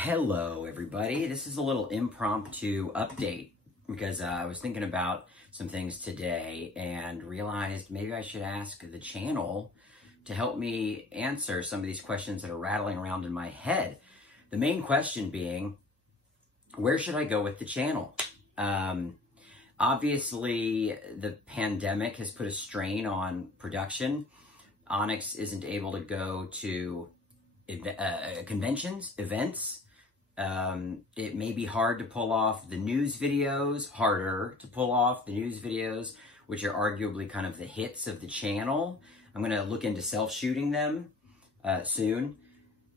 Hello, everybody. This is a little impromptu update because I was thinking about some things today and realized maybe I should ask the channel to help me answer some of these questions that are rattling around in my head. The main question being, where should I go with the channel? Obviously, the pandemic has put a strain on production. Onyx isn't able to go to conventions, events. It may be hard to pull off the news videos, which are arguably kind of the hits of the channel. I'm going to look into self-shooting them soon.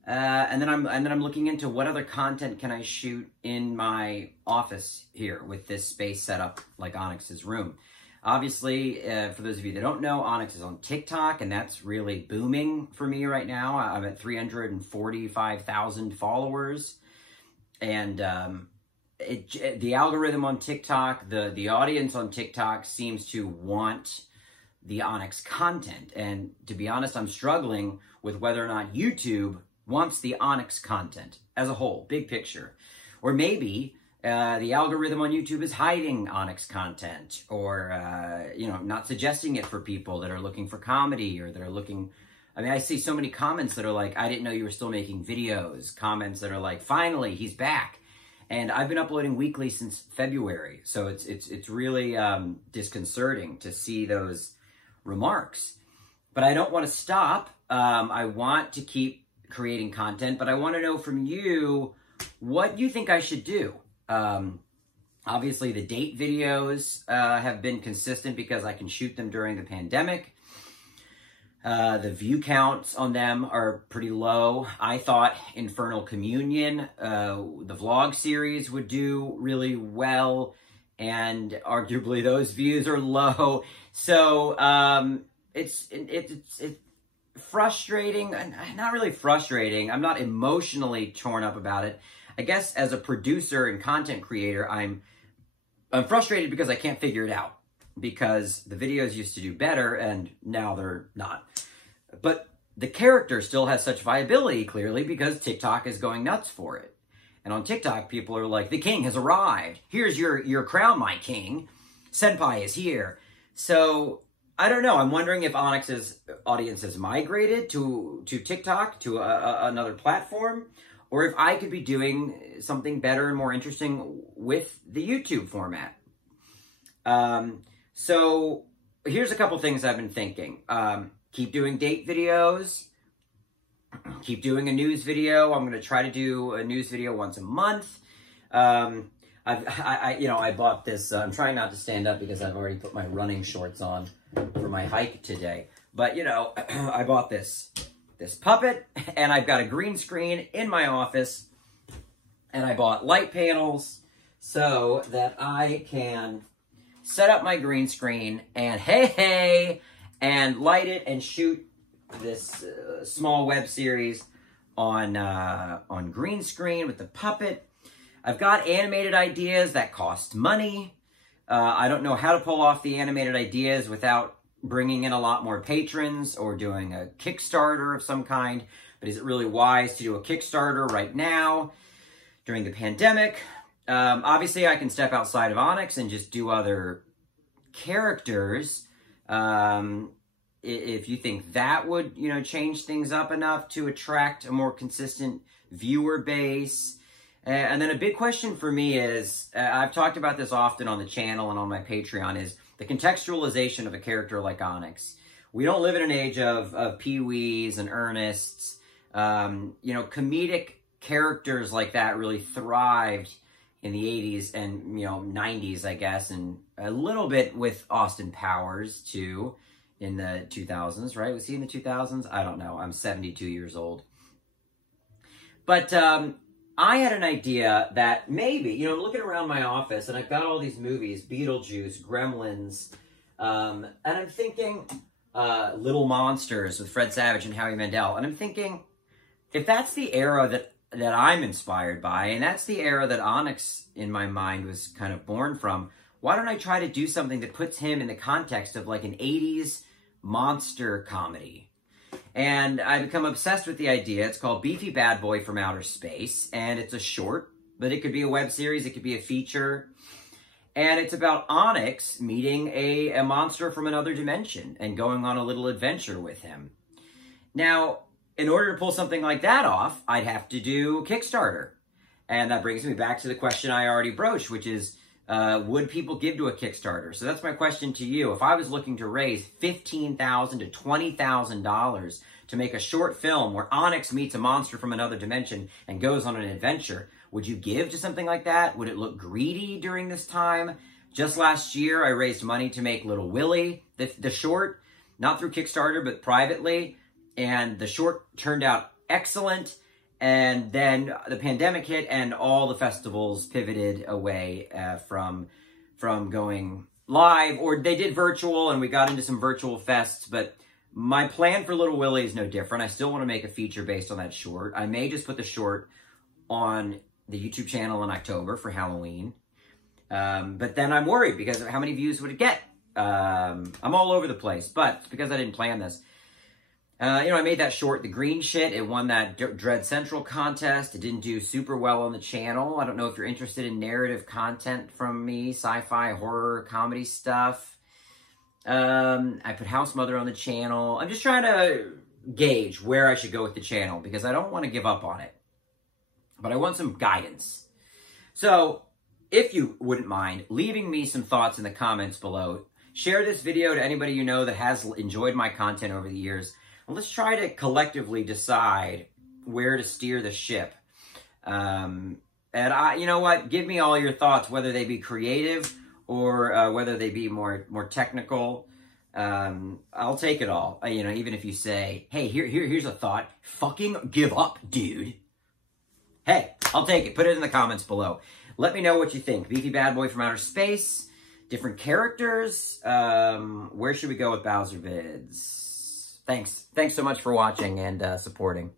And then I'm looking into what other content can I shoot in my office here with this space set up like Onyx's room. Obviously, for those of you that don't know, Onyx is on TikTok, and that's really booming for me right now. I'm at 345,000 followers, and the algorithm on TikTok, the audience on TikTok seems to want the Onyx content. And to be honest, I'm struggling with whether or not YouTube wants the Onyx content as a whole, big picture. Or maybe the algorithm on YouTube is hiding Onyx content, or, not suggesting it for people that are looking for comedy, or that are looking, I see so many comments that are like, I didn't know you were still making videos. Comments that are like, finally, he's back. And I've been uploading weekly since February. So it's really disconcerting to see those remarks. But I don't want to stop. I want to keep creating content, but I want to know from you what you think I should do. Obviously, the date videos have been consistent because I can shoot them during the pandemic. The view counts on them are pretty low. I thought Infernal Communion, the vlog series, would do really well, and arguably those views are low. So it's frustrating. Not really frustrating. I'm not emotionally torn up about it. I guess as a producer and content creator, I'm frustrated because I can't figure it out, because the videos used to do better and now they're not. But the character still has such viability, clearly, because TikTok is going nuts for it. And on TikTok, people are like, the king has arrived. Here's your crown, my king. Senpai is here. So I don't know. I'm wondering if Onyx's audience has migrated to TikTok, to another platform, or if I could be doing something better and more interesting with the YouTube format. So here's a couple things I've been thinking. Keep doing date videos. Keep doing a news video. I'm going to try to do a news video once a month. I bought this. I'm trying not to stand up because I've already put my running shorts on for my hike today. But, I bought this puppet, and I've got a green screen in my office, and I bought light panels so that I can set up my green screen and and light it and shoot this small web series on green screen with the puppet. I've got animated ideas that cost money. I don't know how to pull off the animated ideas without bringing in a lot more patrons or doing a Kickstarter of some kind. But is it really wise to do a Kickstarter right now during the pandemic? Obviously, I can step outside of Onyx and just do other characters. If you think that would, change things up enough to attract a more consistent viewer base. And then a big question for me is, I've talked about this often on the channel and on my Patreon, is the contextualization of a character like Onyx. We don't live in an age of Pee-wees and Ernests. Comedic characters like that really thrived in the 80s and, 90s, I guess, and a little bit with Austin Powers, too, in the 2000s, right? Was he in the 2000s? I don't know. I'm 72 years old. But I had an idea that maybe, looking around my office, and I've got all these movies, Beetlejuice, Gremlins, and I'm thinking Little Monsters with Fred Savage and Howie Mandel, and I'm thinking, if that's the era that I'm inspired by, and that's the era that Onyx, in my mind, was kind of born from, why don't I try to do something that puts him in the context of like an 80s monster comedy? And I become obsessed with the idea. It's called Beefy Bad Boy from Outer Space, and it's a short, but it could be a web series, it could be a feature. And it's about Onyx meeting a monster from another dimension and going on a little adventure with him. Now, in order to pull something like that off, I'd have to do Kickstarter. And that brings me back to the question I already broached, which is, would people give to a Kickstarter? So that's my question to you. If I was looking to raise $15,000 to $20,000 to make a short film where Onyx meets a monster from another dimension and goes on an adventure, would you give to something like that? Would it look greedy during this time? Just last year, I raised money to make Little Willie, the short, not through Kickstarter, but privately. And the short turned out excellent. And then the pandemic hit and all the festivals pivoted away from going live, or they did virtual and we got into some virtual fests. But my plan for Little Willie is no different. I still want to make a feature based on that short. I may just put the short on the YouTube channel in October for Halloween. But then I'm worried because of how many views would it get. I'm all over the place, but it's because I didn't plan this. I made that short, The Green Shit. It won that Dread Central contest. It didn't do super well on the channel. I don't know if you're interested in narrative content from me, sci-fi, horror, comedy stuff. I put House Mother on the channel. I'm just trying to gauge where I should go with the channel because I don't want to give up on it. But I want some guidance. So, if you wouldn't mind leaving me some thoughts in the comments below, share this video to anybody you know that has enjoyed my content over the years. Let's try to collectively decide where to steer the ship. And you know what? Give me all your thoughts, whether they be creative or whether they be more technical. I'll take it all. Even if you say, hey, here's a thought. Fucking give up, dude. Hey, I'll take it. Put it in the comments below. Let me know what you think. Beefy Bad Boy from Outer Space. Different characters. Where should we go with Bowservids? Thanks so much for watching and supporting.